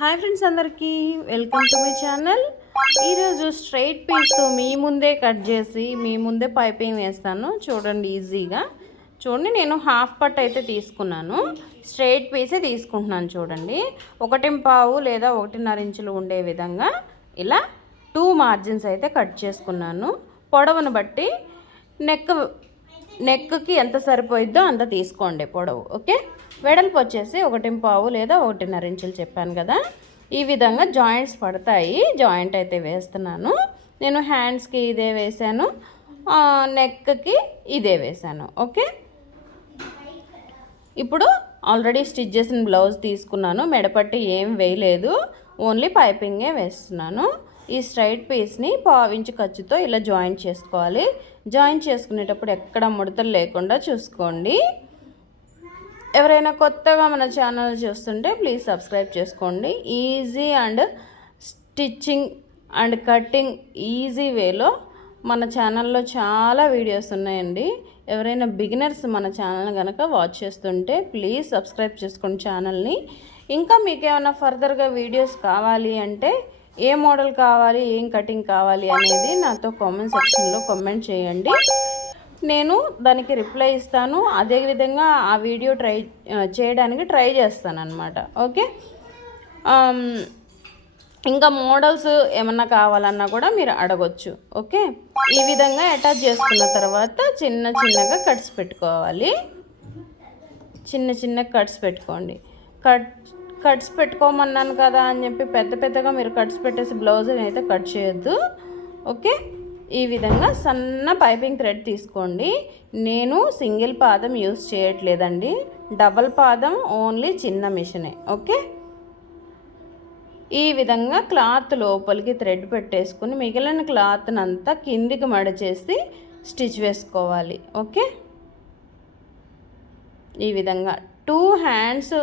Hi friends అందరికీ welcome to my channel. ఈరోజు straight పీస్తో మీ ముందే కట్ చేసి మీ ముందే పైపింగ్ వేస్తాను. చూడండి ఈజీగా. చూడండి నేను హాఫ్ పట్ అయితే తీసుకున్నాను. స్ట్రైట్ పీసే తీసుకుంటున్నాను చూడండి. ఒకటి పావు లేదా ఒకటిన్నర ఇంచులు ఉండే విధంగా ఇలా టూ మార్జిన్స్ అయితే కట్ చేసుకున్నాను. పొడవును బట్టి నెక్ నెక్కి ఎంత సరిపోయిద్దో అంత తీసుకోండి పొడవు ఓకే? వెడల్పు వచ్చేసి ఒకటి పావు లేదా ఒకటిన్నర ఇంచులు చెప్పాను కదా? ఈ విధంగా జాయింట్స్ పడతాయి. జాయింట్ అయితే వేస్తున్నాను. నేను హ్యాండ్స్కి ఇదే వేసాను నెక్కి ఇదే వేసాను ఓకే? ఇప్పుడు ఆల్రెడీ స్టిచ్ చేసిన బ్లౌజ్ తీసుకున్నాను. మెడపట్టి ఏం వేయలేదు. ఓన్లీ పైపింగే వేస్తున్నాను. ఈ స్ట్రైట్ పీస్ని పావించి ఖర్చుతో ఇలా జాయిన్ చేసుకోవాలి. జాయిన్ చేసుకునేటప్పుడు ఎక్కడ ముడతలు లేకుండా చూసుకోండి. ఎవరైనా కొత్తగా మన ఛానల్ చూస్తుంటే ప్లీజ్ సబ్స్క్రైబ్ చేసుకోండి. Easy and stitching and cutting easy వేలో మన ఛానల్లో చాలా వీడియోస్ ఉన్నాయండి. ఎవరైనా బిగినర్స్ మన ఛానల్ కనుక వాచ్ చేస్తుంటే ప్లీజ్ సబ్స్క్రైబ్ చేసుకోండి ఛానల్ని. ఇంకా మీకు ఏమైనా ఫర్దర్గా వీడియోస్ కావాలి అంటే ఏ మోడల్ కావాలి ఏం కటింగ్ కావాలి అనేది నాతో కామెంట్ సెక్షన్లో కామెంట్ చేయండి. నేను దానికి రిప్లై ఇస్తాను. అదేవిధంగా ఆ వీడియో ట్రై చేయడానికి ట్రై చేస్తాను అనమాట ఓకే ఇంకా మోడల్స్ ఏమన్నా కావాలన్నా కూడా మీరు అడగొచ్చు. ఓకే? ఈ విధంగా అటాచ్ చేసుకున్న తర్వాత చిన్న చిన్నగా కట్స్ పెట్టుకోవాలి. చిన్న చిన్న కట్స్ పెట్టుకోండి. కట్ కట్స్ పెట్టుకోమన్నాను కదా అని చెప్పి పెద్ద పెద్దగా మీరు కట్స్ పెట్టేసి బ్లౌజుని అయితే కట్ చేయొద్దు. ఓకే? ఈ విధంగా సన్న పైపింగ్ థ్రెడ్ తీసుకోండి. నేను సింగిల్ పాదం యూస్ చేయట్లేదండి. డబల్ పాదం ఓన్లీ చిన్న మిషనే. ఓకే? ఈ విధంగా క్లాత్ లోపలికి థ్రెడ్ పెట్టేసుకుని మిగిలిన క్లాత్ని అంతా కిందికి మడచేసి స్టిచ్ వేసుకోవాలి. ఓకే? ఈ విధంగా టూ హ్యాండ్స్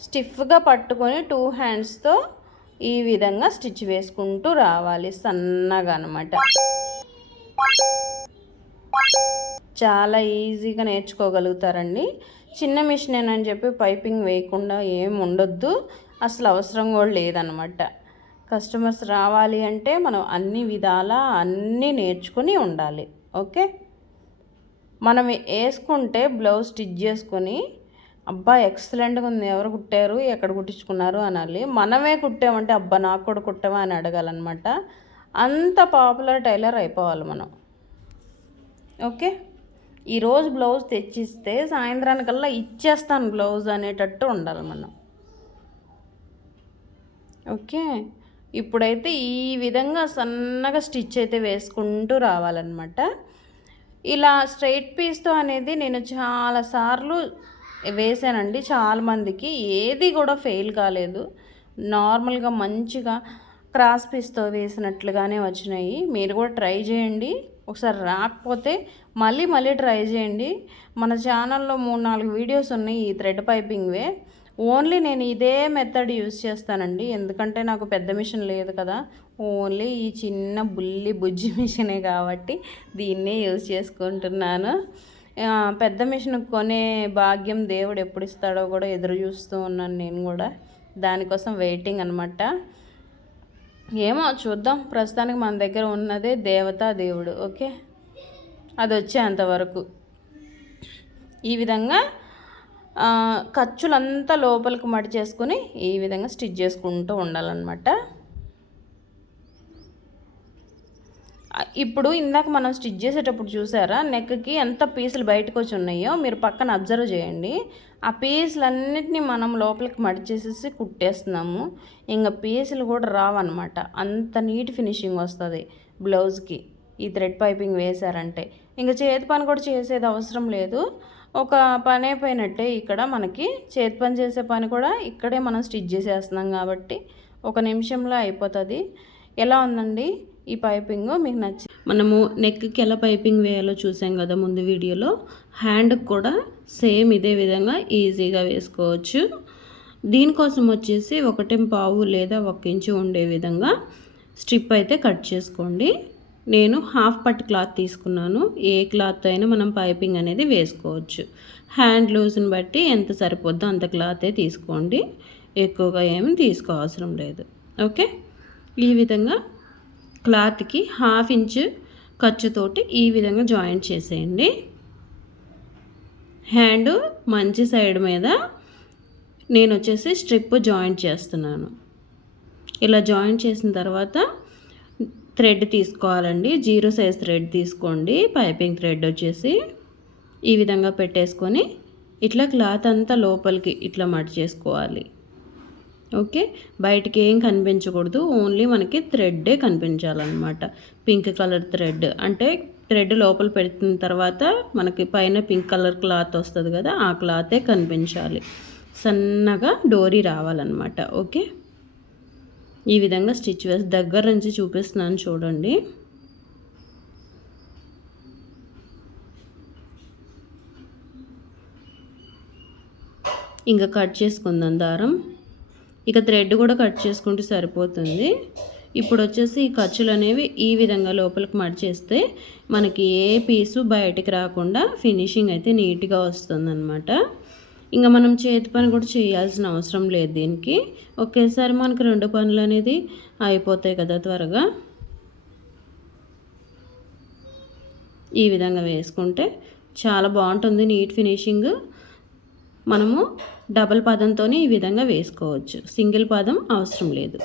స్టిఫ్గా పట్టుకొని టూ హ్యాండ్స్తో ఈ విధంగా స్టిచ్ వేసుకుంటూ రావాలి సన్నగా అనమాట చాలా ఈజీగా నేర్చుకోగలుగుతారండి. చిన్న మిషన్ అని చెప్పి పైపింగ్ వేయకుండా ఏం ఉండొద్దు అసలు అవసరం కూడా లేదనమాట కస్టమర్స్ రావాలి అంటే మనం అన్ని విధాల అన్నీ నేర్చుకుని ఉండాలి ఓకే? మనం వేసుకుంటే బ్లౌజ్ స్టిచ్ చేసుకొని అబ్బా ఎక్సలెంట్గా ఉంది. ఎవరు కుట్టారు? ఎక్కడ కుట్టించుకున్నారు? అనాలి. మనమే కుట్టామంటే అబ్బా నాకు కూడా కుట్టావా అని అడగాలన్నమాట. అంత పాపులర్ టైలర్ అయిపోవాలి మనం. ఓకే? ఈరోజు బ్లౌజ్ తెచ్చిస్తే సాయంత్రానికల్లా ఇచ్చేస్తాను బ్లౌజ్ అనేటట్టు ఉండాలి మనం. ఓకే? ఇప్పుడైతే ఈ విధంగా సన్నగా స్టిచ్ అయితే వేసుకుంటూ రావాలన్నమాట. ఇలా స్ట్రైట్ పీస్తో అనేది నేను చాలాసార్లు వేసానండి చాలామందికి ఏది కూడా ఫెయిల్ కాలేదు. నార్మల్గా మంచిగా క్రాస్ పీస్తో వేసినట్లుగానే వచ్చినాయి. మీరు కూడా ట్రై చేయండి. ఒకసారి రాకపోతే మళ్ళీ మళ్ళీ ట్రై చేయండి. మన ఛానల్లో మూడు నాలుగు వీడియోస్ ఉన్నాయి ఈ థ్రెడ్ పైపింగ్వే. ఓన్లీ నేను ఇదే మెథడ్ యూజ్ చేస్తానండి. ఎందుకంటే నాకు పెద్ద మిషన్ లేదు కదా. ఓన్లీ ఈ చిన్న బుల్లి బుజ్జి మిషనే కాబట్టి దీన్నే యూజ్ చేసుకుంటున్నాను. పెద్ద మిషన్ కొనే భాగ్యం దేవుడు ఎప్పుడు ఇస్తాడో కూడా ఎదురు చూస్తూ ఉన్నాను నేను కూడా. దానికోసం వెయిటింగ్ అనమాట ఏమో చూద్దాం. ప్రస్తుతానికి మన దగ్గర ఉన్నదే దేవతా దేవుడు. ఓకే? అది వచ్చేంతవరకు ఈ విధంగా ఖర్చులంతా లోపలికి మడి చేసుకుని ఈ విధంగా స్టిచ్ చేసుకుంటూ ఉండాలన్నమాట. ఇప్పుడు ఇందాక మనం స్టిచ్ చేసేటప్పుడు చూసారా? నెక్కి ఎంత పీసులు బయటకు వచ్చి ఉన్నాయో మీరు పక్కన అబ్జర్వ్ చేయండి. ఆ పీసులన్నిటినీ మనం లోపలికి మడిచేసేసి కుట్టేస్తున్నాము. ఇంకా పీసులు కూడా రావన్నమాట. అంత నీట్ ఫినిషింగ్ వస్తుంది బ్లౌజ్కి. ఈ థ్రెడ్ పైపింగ్ వేశారంటే. ఇంకా చేతి పని కూడా చేసేది అవసరం లేదు. ఒక పని అయిపోయినట్టే ఇక్కడ మనకి. చేతి పని చేసే పని కూడా ఇక్కడే మనం స్టిచ్ చేసేస్తున్నాం కాబట్టి ఒక నిమిషంలో అయిపోతుంది. ఎలా ఉందండి ఈ పైపింగ్? మీకు నచ్చి మనము నెక్కి ఎలా పైపింగ్ వేయాలో చూసాం కదా ముందు వీడియోలో. హ్యాండ్కి కూడా సేమ్ ఇదే విధంగా ఈజీగా వేసుకోవచ్చు. దీనికోసం వచ్చేసి ఒకటి పావు లేదా ఒక ఇంచు ఉండే విధంగా స్ట్రిప్ అయితే కట్ చేసుకోండి. నేను హాఫ్ పట్ క్లాత్ తీసుకున్నాను. ఏ క్లాత్ అయినా మనం పైపింగ్ అనేది వేసుకోవచ్చు. హ్యాండ్ లూజ్ని బట్టి ఎంత సరిపోద్దో అంత క్లాతే తీసుకోండి. ఎక్కువగా ఏమి తీసుకోవసరం లేదు. ఓకే? ఈ విధంగా క్లాత్కి హాఫ్ ఇంచ్ ఖర్చుతోటి ఈ విధంగా జాయింట్ చేసేయండి. హ్యాండ్ మంచి సైడ్ మీద నేను వచ్చేసి స్ట్రిప్ జాయింట్ చేస్తున్నాను. ఇలా జాయింట్ చేసిన తర్వాత థ్రెడ్ తీసుకోవాలండి. జీరో సైజ్ థ్రెడ్ తీసుకోండి. పైపింగ్ థ్రెడ్ వచ్చేసి ఈ విధంగా పెట్టేసుకొని ఇట్లా క్లాత్ అంతా లోపలికి ఇట్లా మడి చేసుకోవాలి ఓకే? బయటికి ఏం కనిపించకూడదు. ఓన్లీ మనకి థ్రెడ్డే కనిపించాలన్నమాట. Pink colour thread. అంటే థ్రెడ్ లోపల పెట్టిన తర్వాత మనకి పైన పింక్ కలర్ క్లాత్ వస్తుంది కదా ఆ క్లాతే కనిపించాలి. సన్నగా డోరీ రావాలన్నమాట. ఓకే? ఈ విధంగా స్టిచ్ వేసి దగ్గర నుంచి చూపిస్తున్నాను చూడండి. ఇంకా కట్ చేసుకుందాం దారం. ఇక థ్రెడ్ కూడా కట్ చేసుకుంటే సరిపోతుంది. ఇప్పుడు వచ్చేసి ఈ ఖర్చులు అనేవి ఈ విధంగా లోపలికి మడిచేస్తే మనకి ఏ పీసు బయటికి రాకుండా ఫినిషింగ్ అయితే నీట్గా వస్తుందన్నమాట. ఇంకా మనం చేతి పని కూడా చేయాల్సిన అవసరం లేదు దీనికి. ఒకేసారి మనకు రెండు పనులు అనేది అయిపోతాయి కదా త్వరగా. ఈ విధంగా వేసుకుంటే చాలా బాగుంటుంది నీట్ ఫినిషింగ్. మనము డబల్ పదంతో ఈ విధంగా వేసుకోవచ్చు. సింగిల్ పదం అవసరం లేదు.